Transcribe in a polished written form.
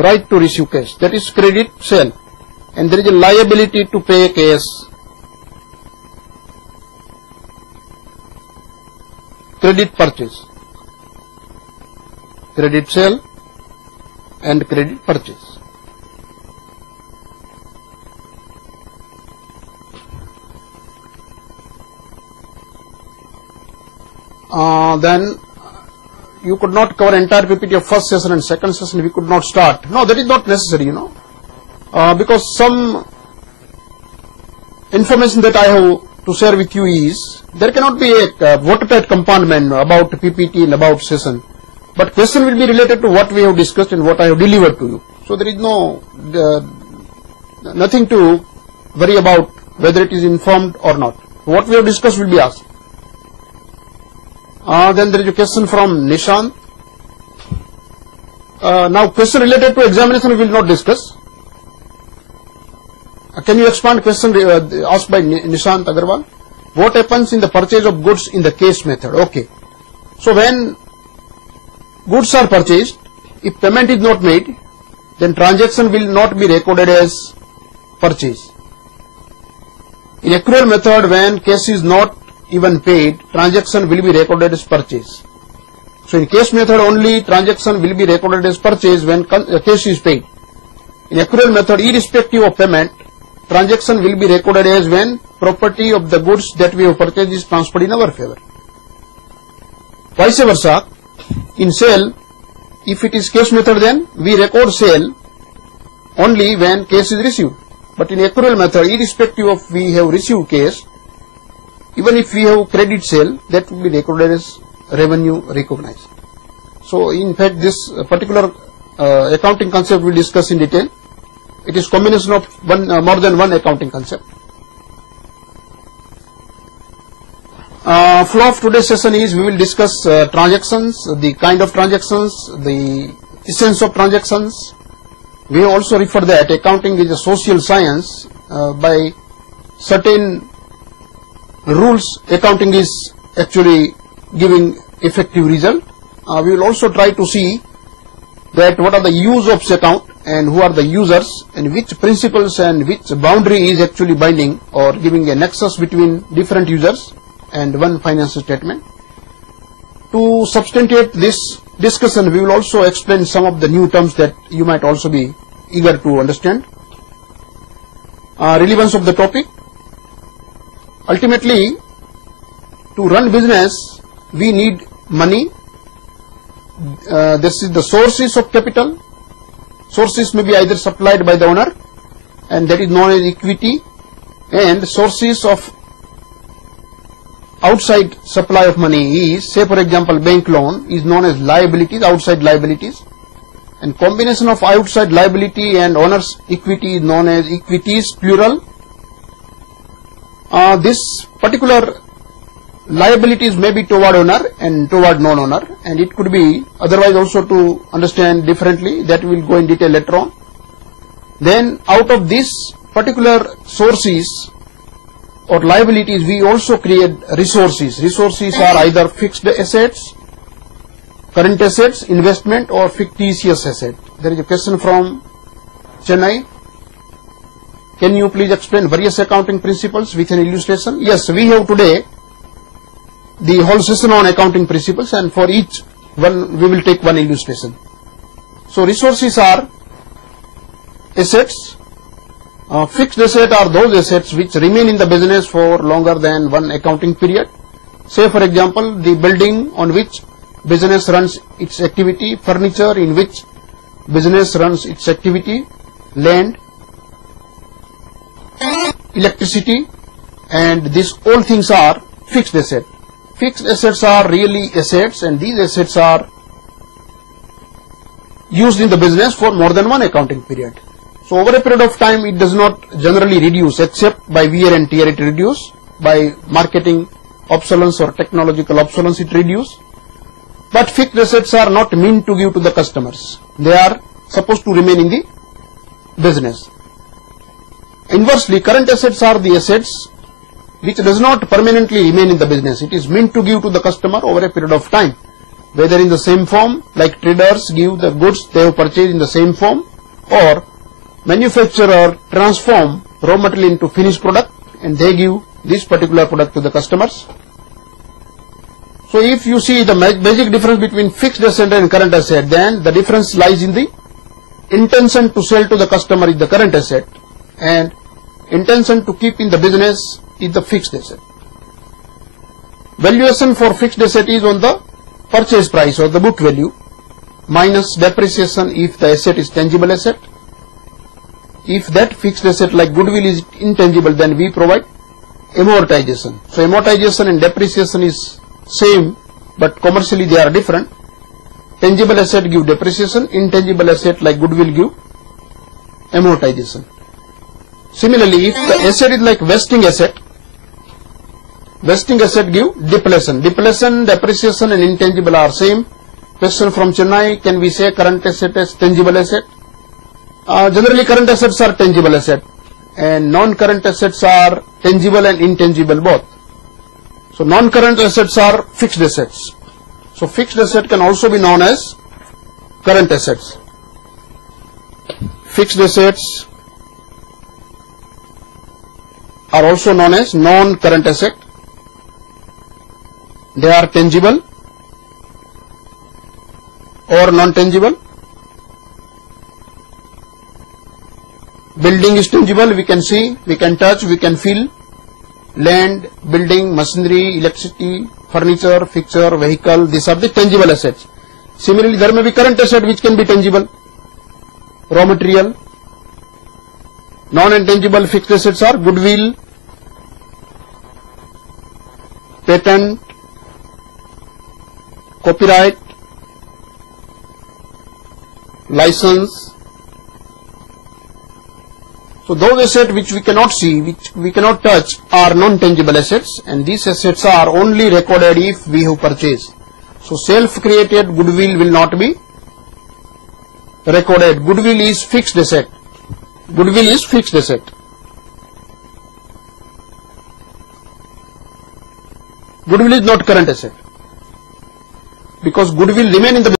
right to receive cash, that is credit sale, and there is a liability to pay cash, credit purchase, credit sale and credit purchase. Then you could not cover entire PPT of first session and second session, we could not start. No, that is not necessary, you know, because some information that I have to share with you is, there cannot be a watertight compartment about PPT and about session, but question will be related to what we have discussed and what I have delivered to you. So there is no, nothing to worry about whether it is informed or not. What we have discussed will be asked. Then there is a question from Nishant. Now question related to examination we will not discuss. Can you expand question asked by Nishant Agarwal? What happens in the purchase of goods in the cash method? Okay. So when goods are purchased, if payment is not made, then transaction will not be recorded as purchase. In accrual method, when cash is not even paid, transaction will be recorded as purchase. So in cash method only, transaction will be recorded as purchase when cash is paid. In accrual method, irrespective of payment, transaction will be recorded as when property of the goods that we have purchased is transferred in our favor. Vice versa, in sale, if it is cash method, then we record sale only when cash is received. But in accrual method, irrespective of we have received cash, even if we have credit sale, that will be recorded as revenue recognized. So in fact, this particular accounting concept we will discuss in detail. It is combination of more than one accounting concept. Flow of today's session is, we will discuss transactions, the kind of transactions, the essence of transactions. We also refer that accounting is a social science. By certain rules, accounting is actually giving effective result. We will also try to see that what are the use of account and who are the users and which principles and which boundary is actually binding or giving a nexus between different users and one financial statement. To substantiate this discussion, we will also explain some of the new terms that you might also be eager to understand. Relevance of the topic. Ultimately, to run business, we need money. This is the sources of capital. Sources may be either supplied by the owner, and that is known as equity, and sources of outside supply of money is, say for example, bank loan is known as liabilities, outside liabilities, and combination of outside liability and owner's equity is known as equities plural. This particular liabilities may be toward owner and toward non-owner, and it could be otherwise also to understand differently, that we will go in detail later on. Then out of this particular sources or liabilities, we also create resources. Resources are either fixed assets, current assets, investment, or fictitious asset. There is a question from Chennai. Can you please explain various accounting principles with an illustration? Yes, we have today the whole session on accounting principles, and for each one we will take one illustration. So resources are assets. Fixed asset are those assets which remain in the business for longer than one accounting period. Say for example, the building on which business runs its activity, furniture in which business runs its activity, land, electricity, and these all things are fixed assets. Fixed assets are really assets, and these assets are used in the business for more than one accounting period. So over a period of time, it does not generally reduce, except by wear and tear it reduces, by marketing obsolescence or technological obsolescence it reduces. But fixed assets are not meant to give to the customers. They are supposed to remain in the business. Inversely, current assets are the assets which does not permanently remain in the business. It is meant to give to the customer over a period of time. whether in the same form, like traders give the goods they have purchased in the same form, or manufacturer transform raw material into finished product and they give this particular product to the customers. So if you see the basic difference between fixed asset and current asset, then the difference lies in the intention to sell to the customer is the current asset and intention to keep in the business is the fixed asset. Valuation for fixed asset is on the purchase price or the book value minus depreciation if the asset is tangible asset. If that fixed asset like goodwill is intangible, then we provide amortization. So amortization and depreciation is same, but commercially they are different. Tangible asset give depreciation, intangible asset like goodwill give amortization. Similarly, if the asset is like vesting asset give depletion. Depletion, depreciation and intangible are same. Question from Chennai, can we say current asset as tangible asset? Generally current assets are tangible asset and non-current assets are tangible and intangible both. So non-current assets are fixed assets. So fixed asset can also be known as current assets. Fixed assets are also known as non-current asset. They are tangible or non-tangible. Building is tangible, we can see, we can touch, we can feel. Land, building, machinery, electricity, furniture, fixture, vehicle, these are the tangible assets. Similarly, there may be current asset which can be tangible. Raw material. Non-intangible fixed assets are goodwill, patent, copyright, license. So those assets which we cannot see, which we cannot touch are non-tangible assets, and these assets are only recorded if we have purchased. So self-created goodwill will not be recorded. Goodwill is fixed asset. Goodwill is fixed asset. Goodwill is not current asset because goodwill remain in the